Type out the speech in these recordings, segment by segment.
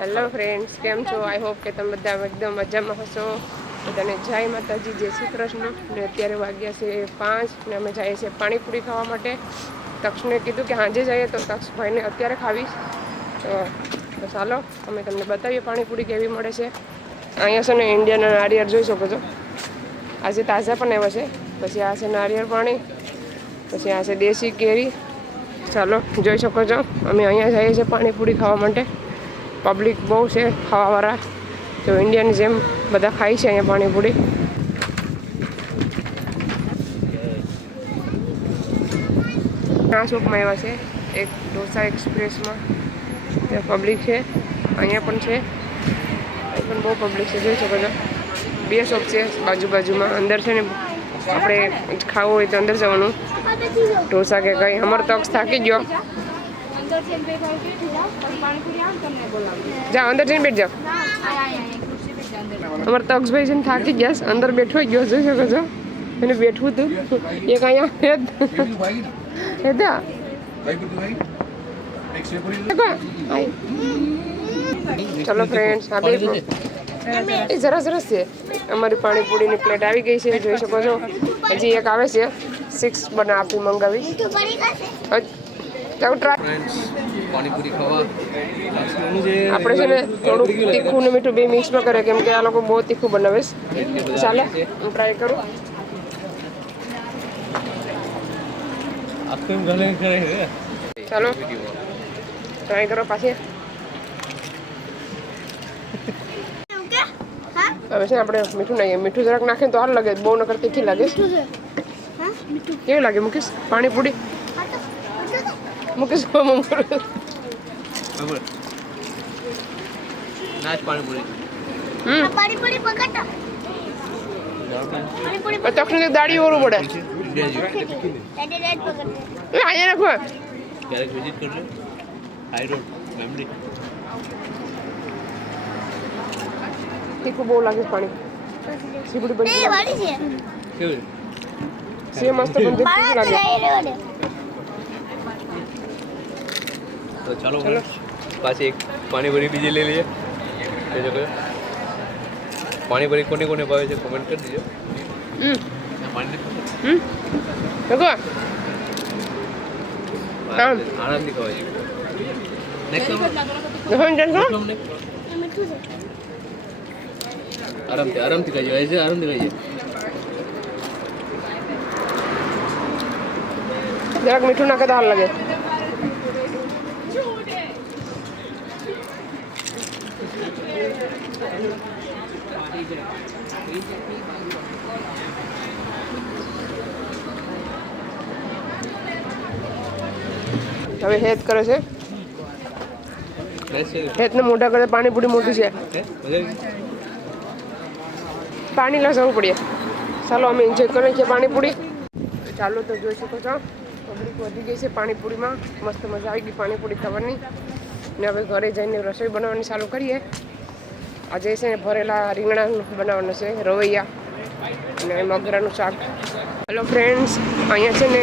Hello friends કેમ છો? I hope કે તમે બધા એકદમ મજામાં હશો. બધાને જય માતાજી, જય શ્રી કૃષ્ણ. ને અત્યારે વાગ્યા છે પાંચ ને અમે જઈએ છીએ પાણીપુરી ખાવા માટે. તક્ષને કીધું કે સાંજે જઈએ તો તક્ષ ભાઈને અત્યારે ખાવીશ. તો ચાલો, અમે તમને બતાવીએ પાણીપુરી કેવી મળે છે. અહીંયા છે ને ઇન્ડિયન નારિયેળ જોઈ શકો છો. આજે તાજા પણ એવા છે. પછી આ છે નારિયેળ પાણી. પછી આ છે દેશી કેરી. ચાલો, જોઈ શકો છો. અમે અહીંયા જઈએ છીએ પાણીપુરી ખાવા માટે. પબ્લિક બહુ છે, ખાવાવાળા. તો ઇન્ડિયાની જેમ બધા ખાય છે અહીંયા પાણીપુરી આ શોપમાં એવા છે, એક ઢોસા એક્સપ્રેસમાં ત્યાં પબ્લિક છે, અહીંયા પણ છે. અહીં પણ બહુ પબ્લિક છે, જોઈ શકો છો. બે શોપ છે બાજુ બાજુમાં અંદર છે ને આપણે ખાવું હોય તો અંદર જવાનું. ઢોસા કે કંઈ, અમારો તો અક્ષ થાકી ગયો. અંદર બેઠી જાઓ પછી પાણીપુરી આમ તમને બોલાવું. જા અંદર જઈને બેઠ જાઓ. આયા આયા ખુરશી પર જા અંદર અમારે તક્ષભાઈ જઈને થાકી ગયા છે. અંદર બેઠો ગયો જોઈ શકો છો? એને બેઠવું હતું એક અહીંયા ચલો ફ્રેન્ડ્સ આ એ જરા સરસ છે. અમારી પાણીપુરીની પ્લેટ આવી ગઈ છે જોઈ શકો છો. હજી એક આવે છે. સિક્સ બના આપી મંગાવી ચાલો ટ્રાય ફ્રેન્ડ્સ પાણીપુરી ખાવા આપણે છે ને થોડુંક તીખું ને મીઠું બે મિક્સમાં કરે કેમ કે આ લોકો બહુ તીખું બનાવે છે ચાલે હું ટ્રાય કરું આખું ગલે કરે છે ચાલો ટ્રાય કરો પાછી હવે છે ને આપણે મીઠું નાખીએ મીઠું જરાક નાખીએ તો સારું લાગે બહુ નકર તીખી લાગે કેવું લાગે મુકેશ પાણીપુરી મુકેશ હું કરું બરાબર નાચ પાણીપુરી હમ પાણીપુરી પકડો પાણીપુરી તખની દાડી ઓરું પડે ઇન્ડિયા રેડ રેડ પકડો એ અહીંયા નાખો ક્યારેક વિઝિટ કરજો હાઈ રોડ મેમરી તીખું બહુ લાગે છે પાણી સીપડી બની એ વાળી છે કેવું સે મસ્ત પણ તીખું મારા તો લાગે લઈ લેવા દે તો ચાલો friends, પાછી એક પાણીપુરી બીજી લઈ લઈએ જોઈ શકો છો. પાણીપુરી કોને કોને ભાવે છે કોમેન્ટ કરી દીજો હમ પાણી હમ દેખો આમ. આરામથી ખવાય છે નેક્સ્ટ દેખો ને દેખો અમને એ મીઠું છે આરામથી આરામથી ખાઈ જાય છે આરામથી ખાઈ જાય જરાક મીઠું નાખે તો સારું લાગે હવે હેત કરે છે? હેતને મોઢા કરે, પાણીપુરી મોટી છે. પાણી મજા જવું પડીએ પડે. ચાલો અમે એન્જોય કરીએ છીએ પાણીપુરી. ચાલો તો જોઈ શકો છો. પબ્લિક વધી ગઈ છે પાણીપુરીમાં. મસ્ત મજા આવી ગઈ પાણીપુરી ખાવાની. ને હવે ઘરે જઈને રસોઈ બનાવવાની ચાલુ કરીએ. આજે છે ને ભરેલા રીંગણાનું બનાવવાનું છે, રવૈયા અને મગરાનું શાક. હેલો ફ્રેન્ડ્સ અહીંયા છે ને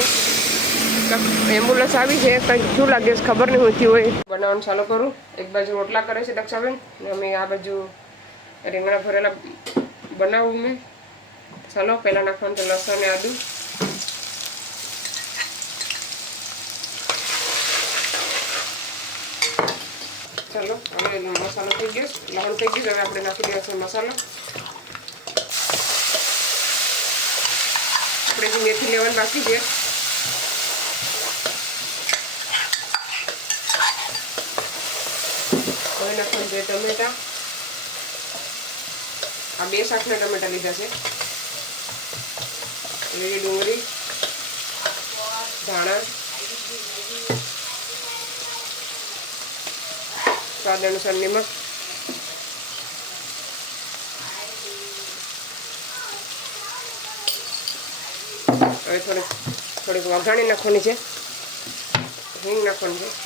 એમ્બ્યુલન્સ આવી છે કંઈક શું લાગે ખબર નહીં હોતી હોય. બનાવવાનું ચાલુ કરું. એક બાજુ રોટલા કરે છે દક્ષાબેન, ને અમે આ બાજુ રીંગણા ભરેલા બનાવું મેં ચાલો પહેલાં નાખવાનું છે લસણ ને આદુ. ચાલો, હવે મસાલો થઈ ગયો. લવણ થઈ ગયું હવે આપણે નાખી દેવાનો છે મસાલો. આપણે જે મેથી લેવાની બાકી છે નાખવાનું છે ટમેટા. આ બે શાકના ટમેટા લીધા છે. લીલી ડુંગળી, ધાણા, સ્વાદ અનુસાર નિમક. હવે થોડીક થોડીક વઘાણી નાખવાની છે. હિંગ નાખવાનું છે.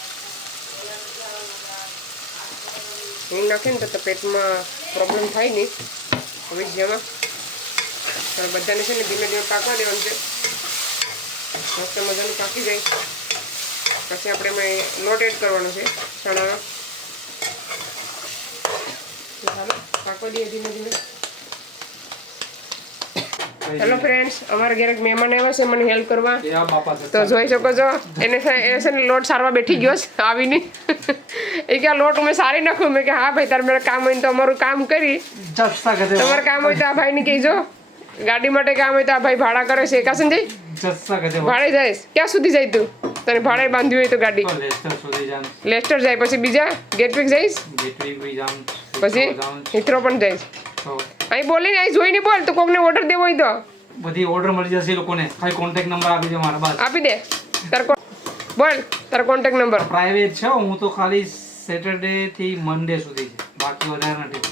હિંગ નાખીએ ને તો પેટમાં પ્રોબ્લેમ થાય નહીં. હવે જેમાં બધાને છે ને ધીમે ધીમે પાકવા દેવાનું છે. મસ્ત મજાનું પાકી જાય. પછી આપણે એમાં લોટ એડ કરવાનો છે ચણાનો. પાકવા દઈએ ધીમે ધીમે. હેલો ફ્રેન્ડ્સ અમારા ઘરે મહેમાન આવ્યા છે મને હેલ્પ કરવા. તો જોઈ શકો છો એને છે- એ છે ને લોટ સારવા બેઠી ગયો છે આવીને. એ કે લોટ મેં સારી નાખું. મેં કે હા ભાઈ તારે મારે કામ હોય તો અમારું કામ કરી. તમારું કામ હોય તો આ ભાઈને કહેજો. ગાડી માટે કામ હોય તો આ ભાઈ ભાડા કરે છે. કાસન જઈ ભાડે જઈશ. ક્યાં સુધી જાય તું? તને ભાડે બાંધ્યું હોય તો ગાડી. લેસ્ટર જાય પછી બીજા ગેટવીક જઈશ? પછી જામ પણ જઈશ. અહીં બોલીને અહીં જોઈને બોલ. તો કોકને ઓર્ડર દેવો હોય તો. બધી ઓર્ડર મળી જશે લોકોને. ખાલી કોન્ટેક્ટ નંબર આપી દે મારા બસ. આપી દે. તાર બોલ તારો કોન્ટેક્ટ નંબર પ્રાઇવેટ છે હું તો ખાલી સેટરડે થી મંડે સુધી છે. બાકી વધારે નથી.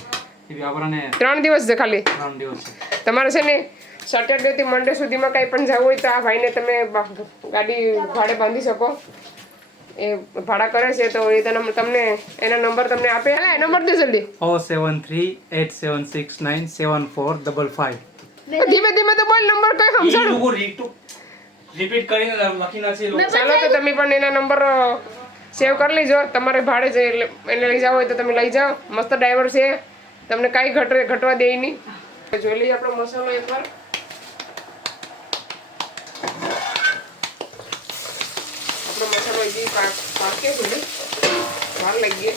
એ આપણને ત્રણ દિવસ છે ખાલી? ત્રણ દિવસ છે. તમારે છે ને સેટરડે થી મંડે સુધીમાં કંઈ પણ જવું હોય તો આ ભાઈને તમે ગાડી ભાડે બાંધી શકો. એ ભાડા કરે છે તો એ તને તમને એના નંબર તમને આપે. હા નંબર દે જલ્દી. ઓ seven three eight seven six nine seven four double five. ધીમે ધીમે તો બોલ નંબર કઈ સમજાણું રિપીટ કરીને લખી નાખી એ ચાલો તો તમે પણ એના નંબર સેવ કરી લેજો. તમારે ભાડે છે એને લઈ જાવ હોય તો તમે લઈ જાઓ. મસ્ત ડ્રાઈવર છે. તમને કાંઈ ઘટ ઘટવા દે નહીં. જોઈ લઈએ આપણો મસાલો એકવાર. આપણો મસાલો હજી પાક- પાકે સુધી વાર લાગીએ.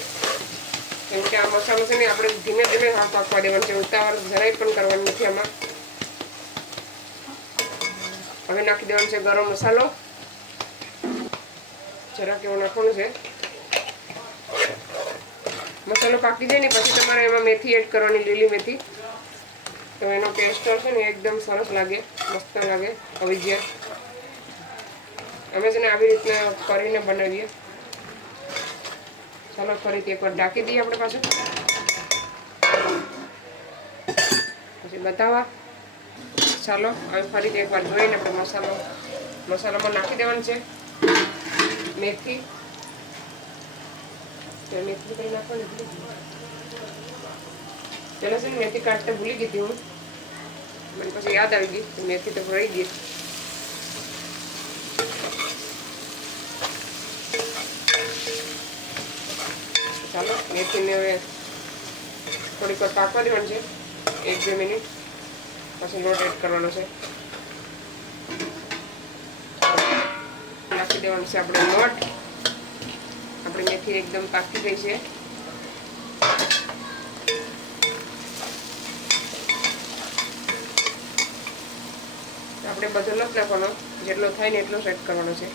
કેમ કે આ મસાલો છે આપણે ધીમે ધીમે હા પાકવા દેવાનો છે. ઉતાવળ જરાય પણ કરવાની નથી આમાં. હવે નાખી દેવાનો છે ગરમ મસાલો. જરાક એવું નાખવાનું છે. મસાલો પાકી જાય ને પછી તમારે એમાં મેથી એડ કરવાની, લીલી મેથી. તો એનો ટેસ્ટ છે ને એકદમ સરસ લાગે, મસ્ત લાગે અવિજ્યા અમે છે ને આવી રીતના કરીને બનાવીએ. ચાલો ફરીથી એકવાર ઢાંકી દઈએ આપણે પાછું પછી બતાવવા. ચાલો, હવે ફરીથી એકવાર જોઈને આપણે મસાલો, મસાલામાં નાખી દેવાનું છે. મેથી. મેથી કઈ નાખો ને ગઈ. છે મેથી કાઢતા ભૂલી ગઈ હતી હું. મને પછી યાદ આવી ગઈ મેથી તો ભરાઈ ગઈ. ચાલો, મેથીને હવે થોડીક વાર પાકવા દેવાનું છે. એક, બે મિનિટ. પછી લોટ એડ કરવાનો છે. નાખી દેવાનું છે આપણે મઠ આપણી મેથી એકદમ પાકી ગઈ છે. આપણે બધો નથી નાખવાનો. જેટલો થાય ને એટલો સેટ કરવાનો છે.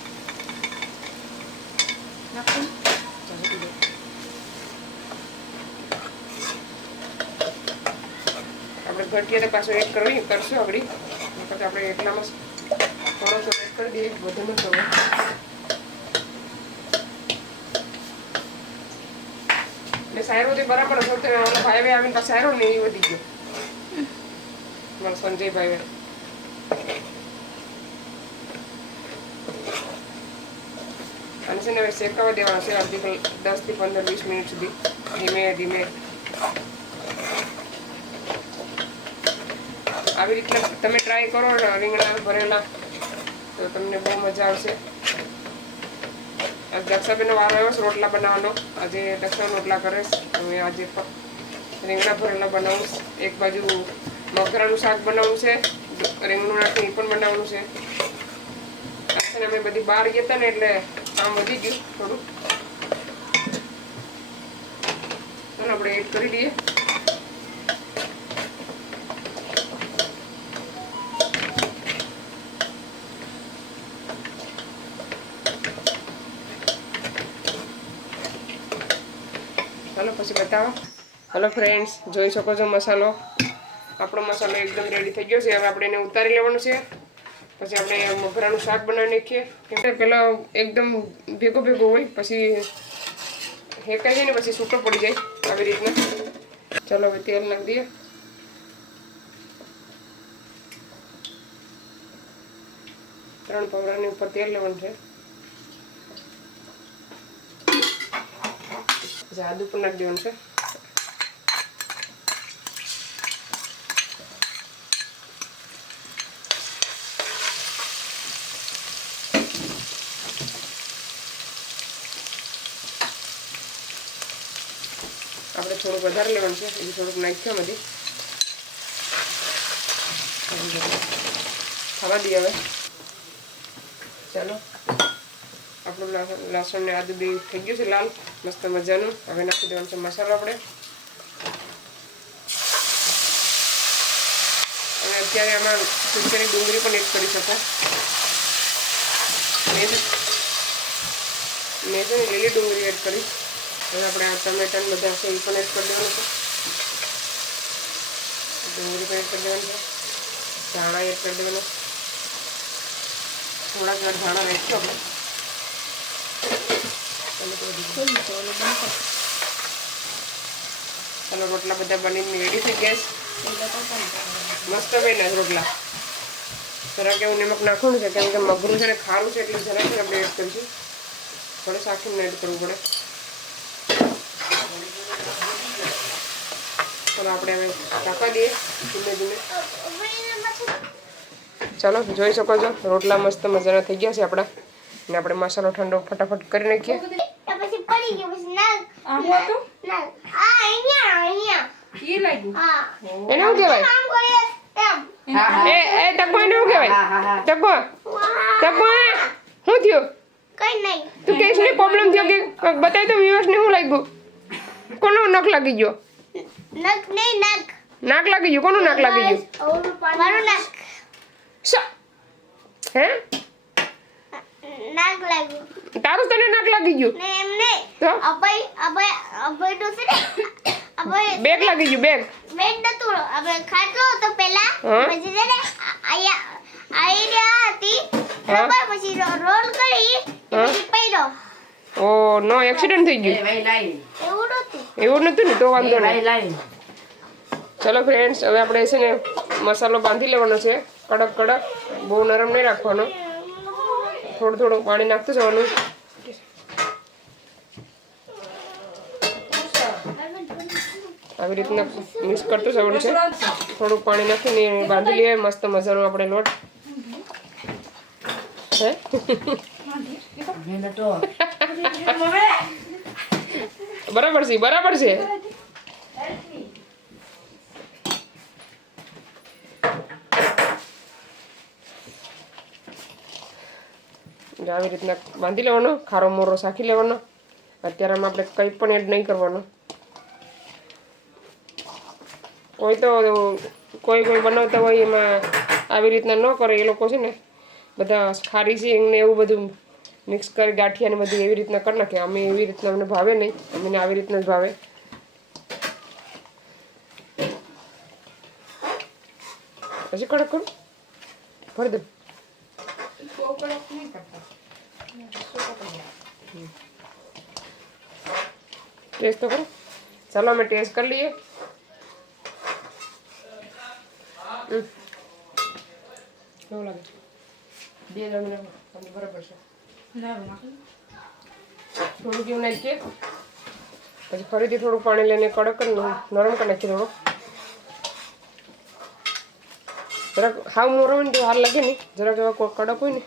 આપણે ઘટીએ તો પાછું એડ કરવી કરશું આપણી. વખત આપણે એટલામાં થોડો કરી દઈએ વધુ ન કરવો ને સાયરો તે બરાબર હતો, તે ભાઈ આવીને સાયરો ને વધી ગયો. મારો સંજયભાઈ અને છે ને હવે શેકાવા દેવાનો છે અડધી કલાક દસથી પંદર, વીસ મિનિટ સુધી. ધીમે ધીમે. આવી રીતના તમે ટ્રાય કરો રીંગણા, ભરેલા. તો તમને બહુ મજા આવશે. દક્ષાબેનનો વારો આવ્યો છે, રોટલા બનાવવાનો. આજે દક્ષા રોટલા કરીશ હવે આજે રીંગણા ભરેલા બનાવું એક બાજુ મગરાનું શાક બનાવવું છે, રીંગણું નાખીને પણ બનાવવાનું છે. અને અમે બધી બહાર ગયા હતા ને એટલે કામ વધી ગયું થોડું. આપણે એડ કરી દઈએ ચાલો પછી બતાવો. હલો ફ્રેન્ડ્સ જોઈ શકો છો મસાલો. આપણો મસાલો એકદમ રેડી થઈ ગયો છે. હવે આપણે એને ઉતારી લેવાનું છે. પછી આપણે મગરાનું શાક બનાવી નાખીએ. કેમ કે પહેલાં એકદમ ભેગો ભેગો હોય, પછી હેકાઈ જાય ને પછી સૂકો પડી જાય આવી રીતના. ચાલો હવે તેલ નાખી દઈએ. ત્રણ પવડાની ઉપર તેલ લેવાનું છે. નાખી દેવાનું છે. આપણે થોડુંક વધારે લેવાનું છે, એટલે થોડુંક નાખ્યા બધી ખાવા દઈએ હવે ચાલો આપણું લસણ ને આદુ બી થઈ ગયું છે લાલ. મસ્ત મજાનું. હવે નાખી દેવાનું છે મસાલો આપણે. અને અત્યારે આમાં સુકેલી ડુંગળી પણ એડ કરી શકો. મેં છે ને લીલી ડુંગળી એડ કરી. હવે આપણે આ ટમેટાને બધા છે એ પણ એડ કરી દેવાનું છે. ડુંગળી પણ એડ કરી દેવાનું છે. ધાણા એડ કરી દેવાના. થોડાક વાર ધાણા રાખીશું આપણે. ચાલો, રોટલા બધા બનીને રેડી થઈ ગેસ મસ્ત બન્યા રોટલા. જરાક એવું નમક નાખવાનું છે, કેમ કે મગરું છે ને ખારું છે એટલે જરાક આપણે એડ કરીશું. થોડે સાખીને એડ કરવું પડે. ચાલો, આપણે હવે ઢાંકા દઈએ ધીમે ધીમે. ચાલો, જોઈ શકો છો, રોટલા મસ્ત મજાના થઈ ગયા છે આપણા. ને આપણે મસાલો ઠંડો ફટાફટ કરી નાખીએ. ગયું પછી નાક આ હું હતું? નાક આ અહીંયા અહીંયા. એ લાગ્યું? હા. એને શું કહેવાય? કામ કરીએ એમ એ એ ટકો એને શું કહેવાય? ટકો ટકો શું થયું? કઈ નહીં. તું કહીશ ને પ્રોબ્લેમ થયો કે બતાવી તો વ્યુઅર્સ ને શું લાગ્યું? કોનો નખ લાગી ગયો? નક નહીં નક નાક લાગી ગયું? કોનું નાક લાગી ગયું? મારું નાક. હે? નાક લાગ્યું તારું તને નાક લાગી ગયું? ને એમ ને તો? અભય અભય અભય તો છે ને અભય બેગ લાગી ગયું બેગ. બેગ નતું હવે ખાટલો હતો પેલા હા. પછી છે ને આયા આઈ રહ્યા હતી. હા. બરાબર પછી રો- રોલ કરી હા. પછી પડ્યો ઓ નો એક્સિડન્ટ થઈ ગયું. એવું નતું. એવું નતું ને તો વાંધો નહીં. ચલો ફ્રેન્ડ્સ હવે આપણે છે ને મસાલો બાંધી લેવાનો છે. કડક કડક. બહુ નરમ નહીં રાખવાનો. થોડું થોડું પાણી નાખતું જવાનું. આવી રીતના મિક્સ કરતું જવાનું છે. થોડુંક પાણી નાખીને બાંધી લઈએ. મસ્ત મજાનો આપણે લોટ. હે? બરાબર છે બરાબર છે. જો આવી રીતના બાંધી લેવાનો, ખારો મોરો સાખી લેવાનો. અત્યારે આમાં આપણે કંઈ પણ એડ નહીં કરવાનો. કોઈ તો કોઈ કોઈ બનાવતા હોય એમાં આવી રીતના ન કરે, એ લોકો છે ને બધા ખારી સિંગ ને એવું બધું મિક્સ કરી ગાંઠિયા ને બધું એવી રીતના કરી નાખે. અમે એવી રીતના અમને ભાવે નહીં. અમને આવી રીતના જ ભાવે. પછી કડક કરું. ભરી દઉં. ટેસ્ટ તો કરો ચાલો અમે ટેસ્ટ કરી લઈએ હમ. કેવું લાગે બે જણ નાખો તમને બરાબર છે થોડુંક એવું નાખીએ પછી ફરીથી થોડુંક પાણી લઈને કડક કરી નરમ કરી નાખીએ થોડુંક જરાક હાવ મોરો ને હાર લાગે નહીં. જરાક એવા કડક હોય ને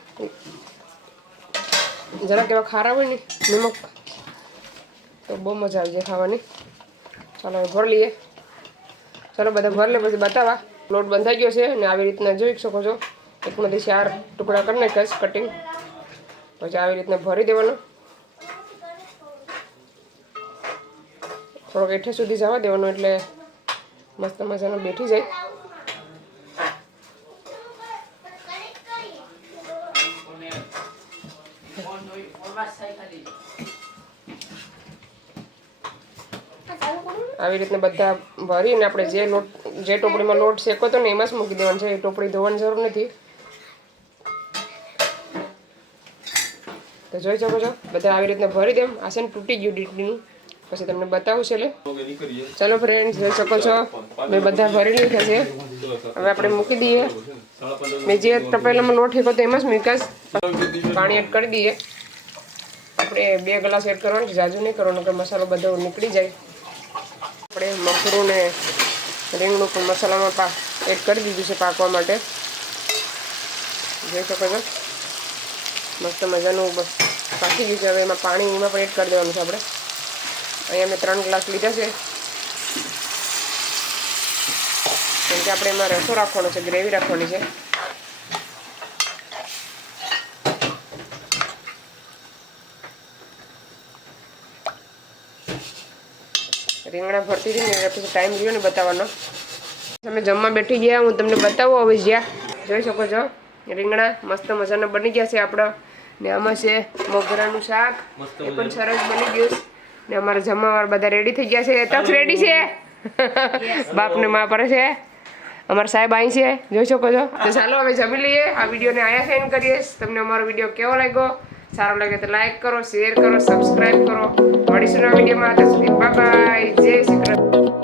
જરાક એવા ખારા હોય ને, નમક, તો બહુ મજા આવી જાય ખાવાની. ચાલો ભરી લઈએ. ચાલો બધા ભરી લે, પછી બતાવા. લોટ બંધાઈ ગયો છે અને આવી રીતના જોઈ શકો છો. એકમાંથી ચાર ટુકડા કરી નાખ્યા કટિંગ પછી આવી રીતના ભરી દેવાનો. થોડોક એઠે સુધી જવા દેવાનો એટલે મસ્ત મજાનો બેઠી જાય. આવી રીતના બધા ભરીને આપણે જે લોટ જે ટોપડીમાં લોટ શેકો તો ને એમાં જ મૂકી દેવાનું છે. એ ટોપડી ધોવાની જરૂર નથી. તો જોઈ શકો છો, બધા આવી રીતના ભરી દેમ. આ તૂટી ગયું ડીટડીનું પછી તમને બતાવું છે એટલે ચાલો ફ્રેન્ડ જોઈ શકો છો. મેં બધા ભરી લીધા છે. હવે આપણે મૂકી દઈએ. મેં જે તપેલામાં લોટ શેકો તો એમાં જ મૂક્યા પાણી એડ કરી દઈએ. આપણે બે ગ્લાસ એડ કરવાનું છે. જાજુ નહીં કરવાનું કે મસાલો બધો નીકળી જાય. આપણે મખરું ને રીંગણું પણ મસાલામાં પા એડ કરી દીધું છે પાકવા માટે. જોઈ શકો છો. મસ્ત મજાનું પાકી ગયું છે. હવે એમાં પાણી એમાં પણ એડ કરી દેવાનું છે આપણે. અહીંયા મેં ત્રણ ગ્લાસ લીધા છે. કેમ કે આપણે એમાં રસો રાખવાનો છે, ગ્રેવી રાખવાની છે. રીંગણા ભરતી હતી ને એટલે પછી ટાઈમ રહ્યો ને બતાવવાનો. તમે જમવા બેઠી ગયા હું તમને બતાવું હવે જ્યાં. જોઈ શકો છો રીંગણા મસ્ત મજાના બની ગયા છે આપણા. ને આમાં છે મોગરાનું શાક. એ પણ સરસ બની ગયું ને અમારા જમવાવાર બધા રેડી થઈ ગયા છે. તક્ષ રેડી છે. બાપ ને મા પર છે. અમારા સાહેબ અહીં છે. જોઈ શકો છો. તો ચાલો હવે જમી લઈએ. આ વિડીયોને અહીંયા સેન્ડ કરીએ. તમને અમારો વીડિયો કેવો લાગ્યો? સારો લાગે તો લાઈક કરો શેર કરો સબસ્ક્રાઈબ કરો. મળીશું નવા વિડીયોમાં ત્યાં સુધી બાય જય શ્રી કૃષ્ણ